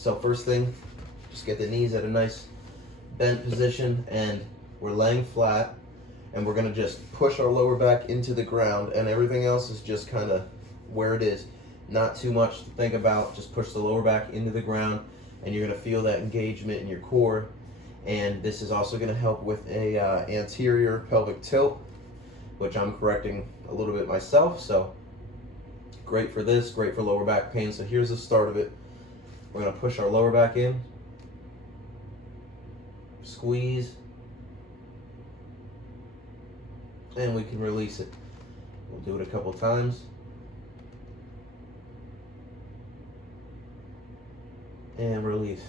So first thing, just get the knees at a nice bent position, and we're laying flat, and we're gonna just push our lower back into the ground, and everything else is just kind of where it is. Not too much to think about, just push the lower back into the ground, and you're gonna feel that engagement in your core. And this is also gonna help with a anterior pelvic tilt, which I'm correcting a little bit myself, so great for this, great for lower back pain. So here's the start of it. We're gonna push our lower back in, squeeze, and we can release it. We'll do it a couple times. And release.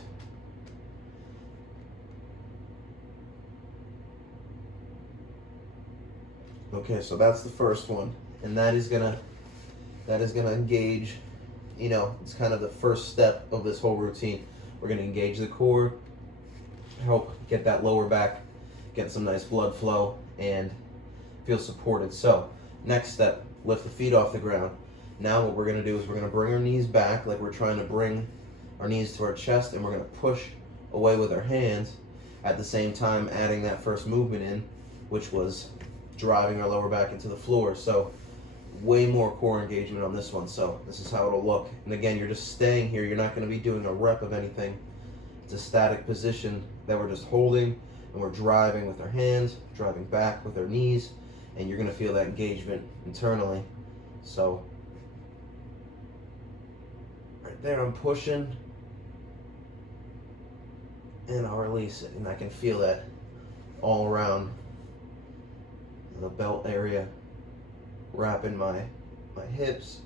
Okay, so that's the first one, and that is gonna engage, you know, it's kind of the first step of this whole routine. We're gonna engage the core, help get that lower back, get some nice blood flow, and feel supported. So next step, lift the feet off the ground. Now what we're gonna do is we're gonna bring our knees back like we're trying to bring our knees to our chest, and we're gonna push away with our hands, at the same time adding that first movement in, which was driving our lower back into the floor. So way more core engagement on this one. So this is how it'll look. And again, you're just staying here. You're not going to be doing a rep of anything. It's a static position that we're just holding, and we're driving with our hands, driving back with our knees, and you're going to feel that engagement internally. So right there, I'm pushing, and I'll release it, and I can feel that all around the belt area, wrapping my hips,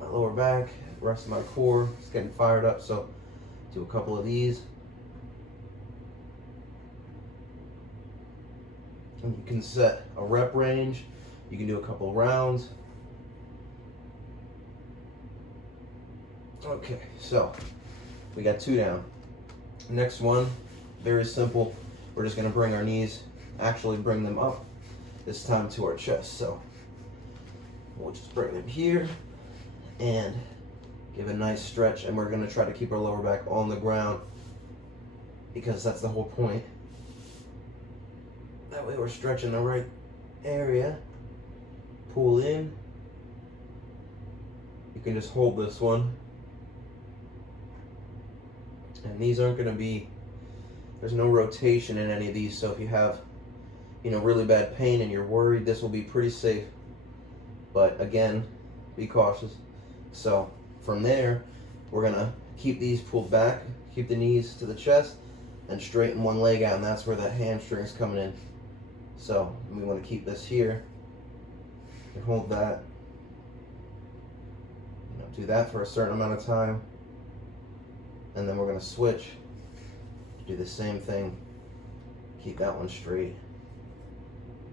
my lower back, the rest of my core is getting fired up. So do a couple of these, and you can set a rep range. You can do a couple of rounds. Okay, so we got 2 down. Next one, very simple. We're just going to bring our knees, actually bring them up, this time to our chest. So we'll just bring them here and give a nice stretch, and we're going to try to keep our lower back on the ground, because that's the whole point. That way we're stretching the right area. Pull in. You can just hold this one. And these aren't going to be, there's no rotation in any of these, so if you have, you know, really bad pain and you're worried, this will be pretty safe. But again, be cautious. So from there, we're going to keep these pulled back, keep the knees to the chest, and straighten one leg out, and that's where that hamstring is coming in. So we want to keep this here. You can hold that. You know, do that for a certain amount of time. And then we're going to switch, do the same thing, keep that one straight,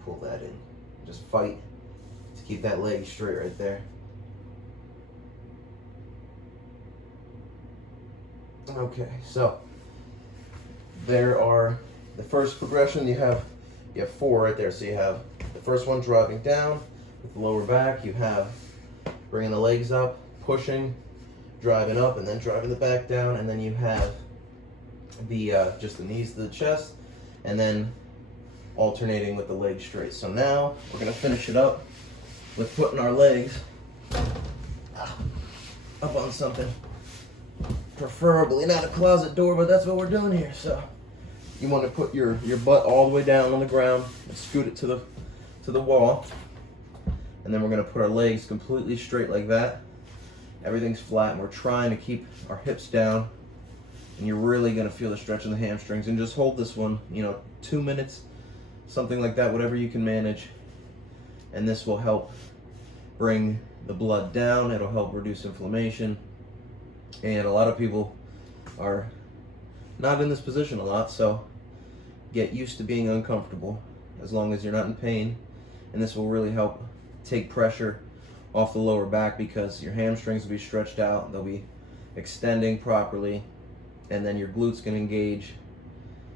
pull that in, just fight to keep that leg straight right there. Okay, so there are the first progression. You have 4 right there. So you have the first one driving down with the lower back, you have bringing the legs up, pushing, driving up, and then driving the back down, and then you have the just the knees to the chest, and then alternating with the legs straight. So now we're going to finish it up with putting our legs up on something, preferably not a closet door, but that's what we're doing here. So you want to put your butt all the way down on the ground and scoot it to the wall, and then we're going to put our legs completely straight like that. Everything's flat, and we're trying to keep our hips down, and you're really going to feel the stretch in the hamstrings. And just hold this one, 2 minutes, something like that, whatever you can manage. And this will help bring the blood down. It'll help reduce inflammation. And a lot of people are not in this position a lot, so get used to being uncomfortable as long as you're not in pain. And this will really help take pressure off the lower back, because your hamstrings will be stretched out, they'll be extending properly, and then your glutes can engage.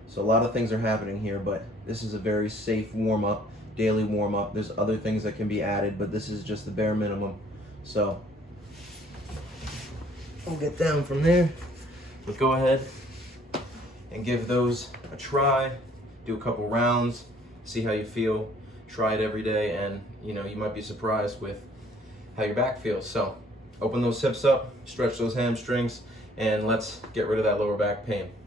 So a lot of things are happening here, but this is a very safe warm-up, daily warm-up. There's other things that can be added, but this is just the bare minimum. So we'll get down from there. But go ahead and give those a try. Do a couple rounds, see how you feel. Try it every day, and you might be surprised with how your back feels. So open those hips up, stretch those hamstrings, and let's get rid of that lower back pain.